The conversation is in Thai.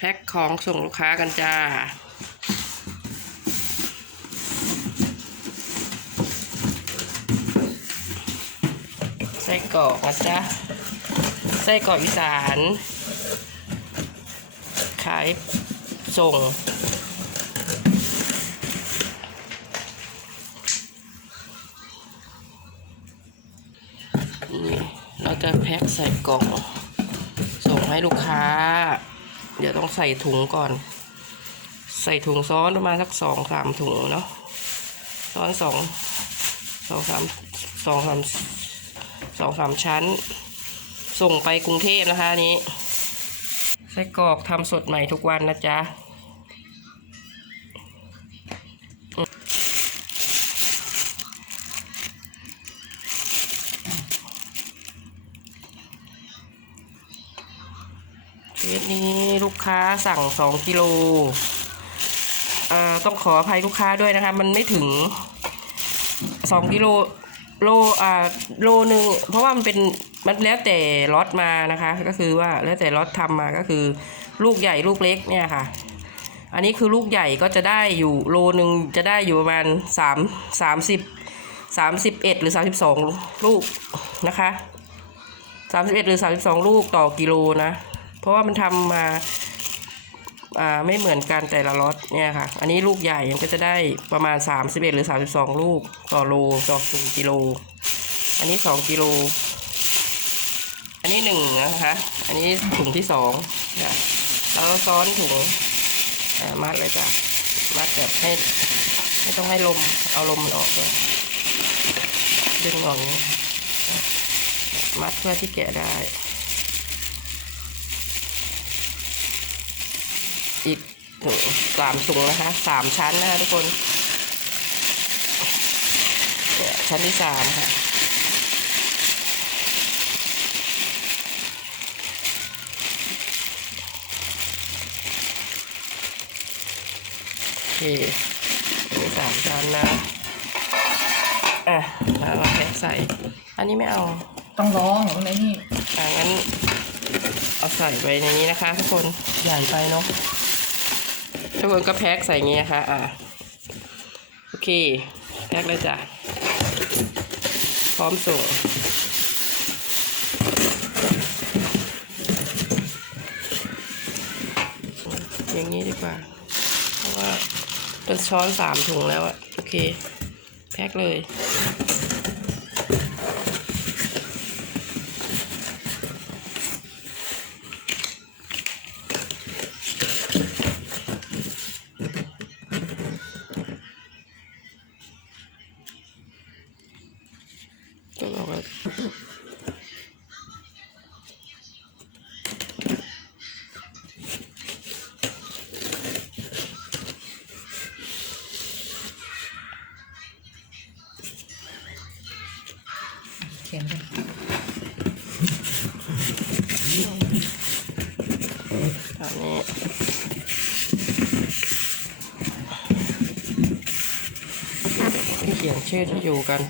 แพ็คของส่งลูกค้ากันจ้า ไส้กรอกนะจ๊ะ ไส้กรอกอีสาน ขายส่งนี่เราจะแพ็คใส่กล่อง ส่งให้ลูกค้า เดี๋ยวต้องใส่ถุงก่อน ใส่ถุงซ้อนประมาณสักสองสามถุงเนาะซ้อนสองสองสามสองสามสองสามชั้น ส่งไปกรุงเทพนะคะนนี้ไส้กรอกทำสดใหม่ทุกวันนะจ๊ะ เคสนี้ลูกค้าสั่งสองกิโลเอ่อต้องขออภัยลูกค้าด้วยนะคะ มันไม่ถึงสองกิโลโลอ่าโลหนึ่งเพราะว่ามันเป็นมันแล้วแต่ล็อตมานะคะ ก็คือว่าแล้วแต่ล็อตทำมาก็คือ ลูกใหญ่ลูกเล็กเนี่ยค่ะ อันนี้คือลูกใหญ่ก็จะได้อยู่โลหนึ่งจะได้อยู่ประมาณสามสามสิบสามสิบเอ็ดหรือสามสิบสองลูกนะคะสามสิบเอ็ดหรือสามสิบสองลูกต่อกิโลนะ เพราะว่ามันทำมาอ่าไม่เหมือนกันแต่ละล็อตเนี่ยค่ะ อันนี้ลูกใหญ่มันก็จะได้ประมาณ 31 หรือ 32 ลูกต่อโลต่อ1กิโล อันนี้ 2 กิโล อันนี้หนึ่งนะคะ อันนี้ถุงที่สองค่ะแล้วเราซ้อนถุงอ่ามัดเลยจ้ะ มัดแบบให้ไม่ต้องให้ลม เอาลมมันออกด้วยดึงออกอย่างนี้มัดเพื่อที่แกะได้ อีกถุงสามถุงนะคะสามชั้นนะคะทุกคนเนี่ยชั้นที่สามค่ะโอเคอันนี้สามชั้นนะ อะแล้วเราแพ็คใส่ อันนี้ไม่เอา ต้องร้องในนี่อ่างั้น เอาใส่ไปในนี้นะคะทุกคน ใหญ่ไปเนาะ ทุกคนก็แพ็คใส่อย่างงี้นะคะอ่า โอเค แพ็คเลยจ้ะ พร้อมส่งอย่างนี้ดีกว่า เพราะว่าเป็นช้อนสามถุงแล้วอะโอเค แพ็คเลย เขียนไปตอนนี้เขียนชื่อที่อยู่กัน